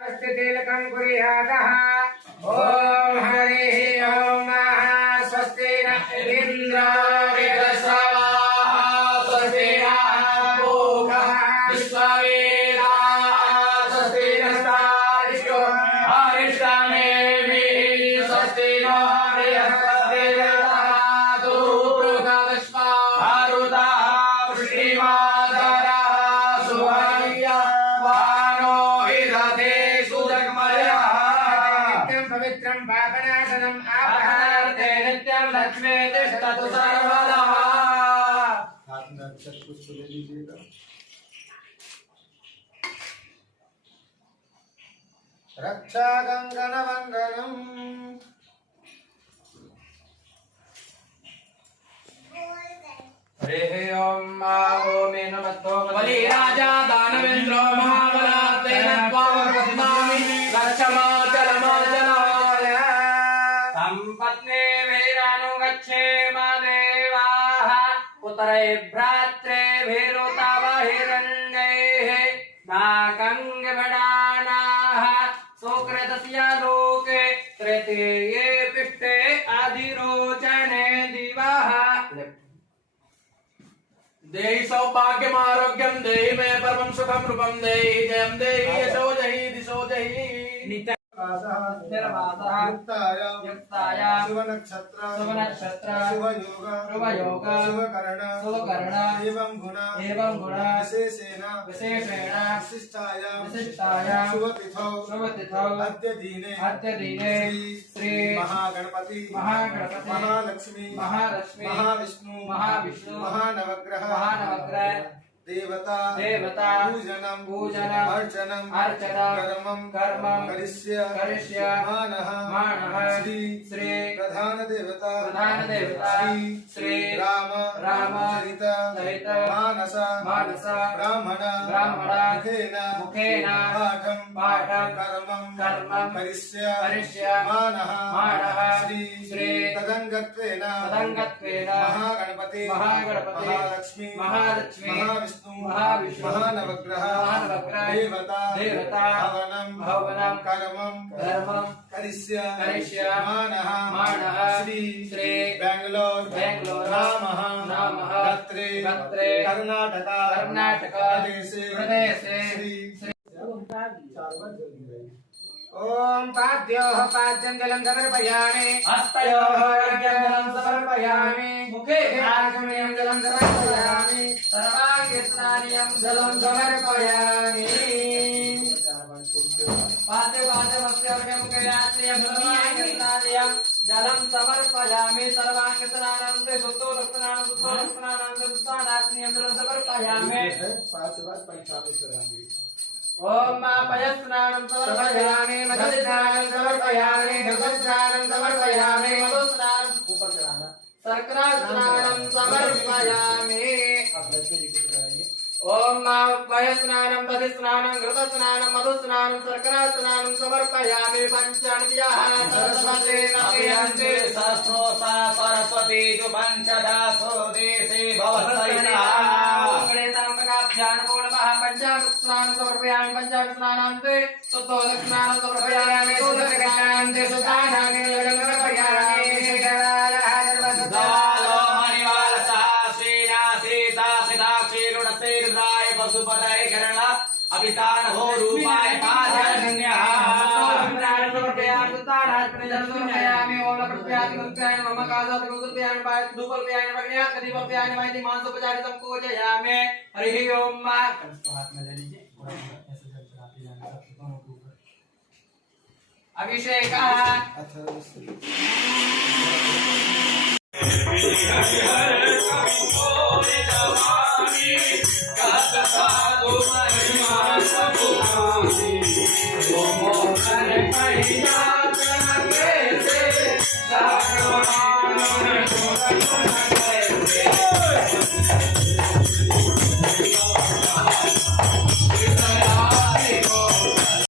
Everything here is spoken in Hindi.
तिलकं कुर्यातः। ओम हरिः ओम स्वस्ति न इन्द्रो विश्ववाः स्वस्ति नः पूषः विश्ववेदाः स्वस्ति नस्तारिषो अरिष्टनेमिः स्वस्ति नो बृहस्पतिर्दधातु भृगस्पतिर्दधातु श्रीमाधरः सुवर्य वानो इदते सुजग्मयः नित्यं पवित्रं पापनाशनम् आपहार्थे नित्यं लक्ष्मी तिष्ठतु सर्वदा। हाथ में अक्षत पुष्प ले लीजिएगा। रक्षा गंगन वंदनम। हरे ओम ओमे नमः बलि राजा दानवेंद्रो महाबलाते त्वां प्रतिमामि गच्छमाचलमाचलाय संपत्ने वीरानुगच्छेम देवाः पुत्रे भ्रात्रे भीरुतावहिरण्यैः नाकङ्गवडानाः सुकृतस्य लोके तृतीये पिष्टे अधिरोचने दिवः देहि सौभाग्यम आरोग्यम देहि मे परमं सुखम रूपम देहि जयम देहि यशो जहि दिशो जहि नित्य युक्ताय शुभ नक्षत्र शुभ योग शुभ कर्ण एवं गुण विशेषेण विशिष्टाय शुभ तिथौ अद्य दीने श्री महागणपति महालक्ष्मी महाविष्णु महानवग्रह देवता पूजनम अर्चनम कर्मं करिष्यामः श्री प्रधान देवता श्री राम चरित मानस ब्राह्मण मुखेन पाठं कर्मं करिष्यामः श्री तदंगत्वेन महागणपति महालक्ष्मी महाविष्णु महानवग्रह देवता हवनं कर्मं करिष्यामः श्री बेंगलोर नामः गत्रे कर्नाटक प्रदेशे श्री ओम पाद्योः पाद्यं जलं समर्पयामि हस्तयोः अर्घ्यं समर्पयामि मुखे आचमनीयं जलं समर्पयामि सर्वाङ्गे स्नानीयं जलं समर्पयामि पाद्यमस्य मुखे आचमनीयं सर्वाङ्गे स्नानीयं जलं समर्पयामि सर्वाङ्गे स्नानं ते शुद्धोदस्नानं शुद्धोदस्नानं जलं समर्पयामि ओम पयस्नानं समर्पयामि मधुस्नानं समर्पयामि घृतस्नानं समर्पयामि मधुस्नानं ऊपर चढ़ाना शर्करा स्नानं समर्पयामि। ओम पयस्नानं दधिस्नानं घृतस्नानं मधुस्नानं शर्करा स्नानं समर्पयामि पंचानद्याः सरस्वती नमयन्ते सहस्रोसा सरस्वती तु पंचदासो देशे भवसरिता पंचामृतस्नानं समर्पयामि पंचामृतस्नानान्ते शुद्धोदकस्नानं समर्पयामि शुद्धोदकस्नानान्ते सुदानानि समर्पयामि पशुपतये करण अभितान हो रूपाय पाधन्यः समर्पयामि समर्पयामि ओम प्रत्याति कुंकायन मम काजात कुंकायन बाय दुपलयान वग्न्या कदिपलयान माइति मांसोपचारि संकोचयामि। हरि ओम हाथ में ले लीजिए अभिषेक साधु महिमा सबुनासी ओम हरे